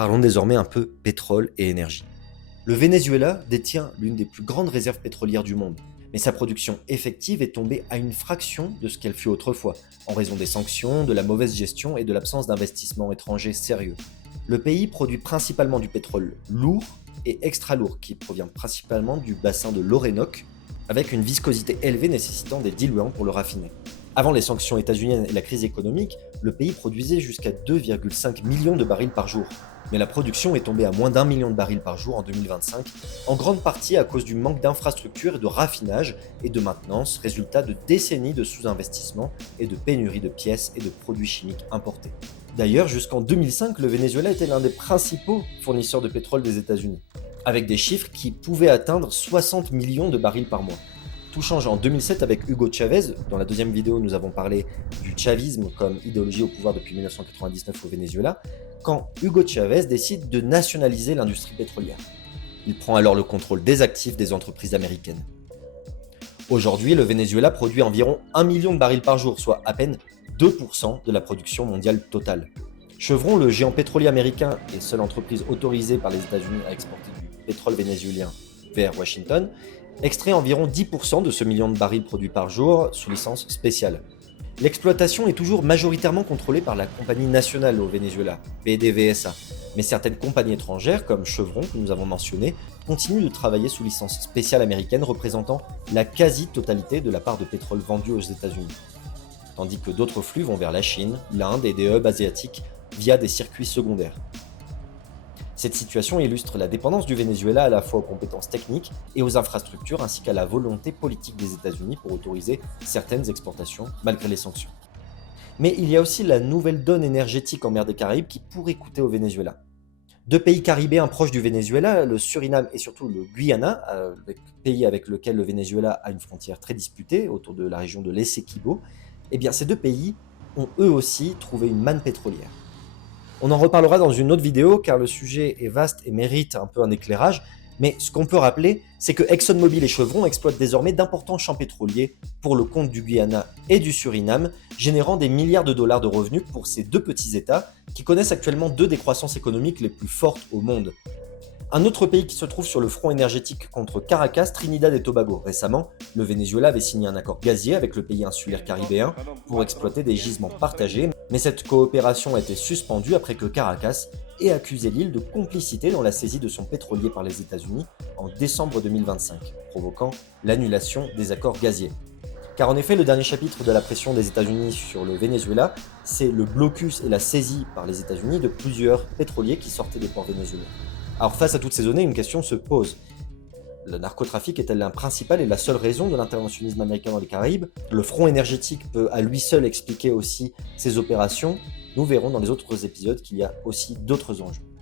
Parlons désormais un peu pétrole et énergie. Le Venezuela détient l'une des plus grandes réserves pétrolières du monde, mais sa production effective est tombée à une fraction de ce qu'elle fut autrefois, en raison des sanctions, de la mauvaise gestion et de l'absence d'investissements étrangers sérieux. Le pays produit principalement du pétrole lourd et extra lourd, qui provient principalement du bassin de l'Orénoque, avec une viscosité élevée nécessitant des diluants pour le raffiner. Avant les sanctions états-uniennes et la crise économique, le pays produisait jusqu'à 2,5 millions de barils par jour. Mais la production est tombée à moins d'1 million de barils par jour en 2025, en grande partie à cause du manque d'infrastructures et de raffinage et de maintenance, résultat de décennies de sous-investissement et de pénurie de pièces et de produits chimiques importés. D'ailleurs, jusqu'en 2005, le Venezuela était l'un des principaux fournisseurs de pétrole des États-Unis, avec des chiffres qui pouvaient atteindre 60 millions de barils par mois. Tout change en 2007 avec Hugo Chavez. Dans la deuxième vidéo, nous avons parlé du chavisme comme idéologie au pouvoir depuis 1999 au Venezuela, quand Hugo Chavez décide de nationaliser l'industrie pétrolière. Il prend alors le contrôle des actifs des entreprises américaines. Aujourd'hui, le Venezuela produit environ 1 million de barils par jour, soit à peine 2% de la production mondiale totale. Chevron, le géant pétrolier américain et seule entreprise autorisée par les États-Unis à exporter du pétrole vénézuélien vers Washington, extrait environ 10% de ce million de barils produits par jour sous licence spéciale. L'exploitation est toujours majoritairement contrôlée par la compagnie nationale au Venezuela, PDVSA, mais certaines compagnies étrangères, comme Chevron que nous avons mentionné, continuent de travailler sous licence spéciale américaine représentant la quasi-totalité de la part de pétrole vendue aux États-Unis, tandis que d'autres flux vont vers la Chine, l'Inde et des hubs asiatiques via des circuits secondaires. Cette situation illustre la dépendance du Venezuela à la fois aux compétences techniques et aux infrastructures ainsi qu'à la volonté politique des États-Unis pour autoriser certaines exportations malgré les sanctions. Mais il y a aussi la nouvelle donne énergétique en mer des Caraïbes qui pourrait coûter au Venezuela. Deux pays caribéens proches du Venezuela, le Suriname et surtout le Guyana, pays avec lequel le Venezuela a une frontière très disputée autour de la région de l'Essequibo, eh bien ces deux pays ont eux aussi trouvé une manne pétrolière. On en reparlera dans une autre vidéo car le sujet est vaste et mérite un peu un éclairage, mais ce qu'on peut rappeler, c'est que ExxonMobil et Chevron exploitent désormais d'importants champs pétroliers pour le compte du Guyana et du Suriname, générant des milliards de dollars de revenus pour ces deux petits États qui connaissent actuellement deux des croissances économiques les plus fortes au monde. Un autre pays qui se trouve sur le front énergétique contre Caracas, Trinidad et Tobago. Récemment, le Venezuela avait signé un accord gazier avec le pays insulaire caribéen pour exploiter des gisements partagés, mais cette coopération a été suspendue après que Caracas ait accusé l'île de complicité dans la saisie de son pétrolier par les États-Unis en décembre 2025, provoquant l'annulation des accords gaziers. Car en effet, le dernier chapitre de la pression des États-Unis sur le Venezuela, c'est le blocus et la saisie par les États-Unis de plusieurs pétroliers qui sortaient des ports vénézuéliens. Alors face à toutes ces données, une question se pose. Le narcotrafic est-elle la principale et la seule raison de l'interventionnisme américain dans les Caraïbes? Le front énergétique peut à lui seul expliquer aussi ces opérations. Nous verrons dans les autres épisodes qu'il y a aussi d'autres enjeux.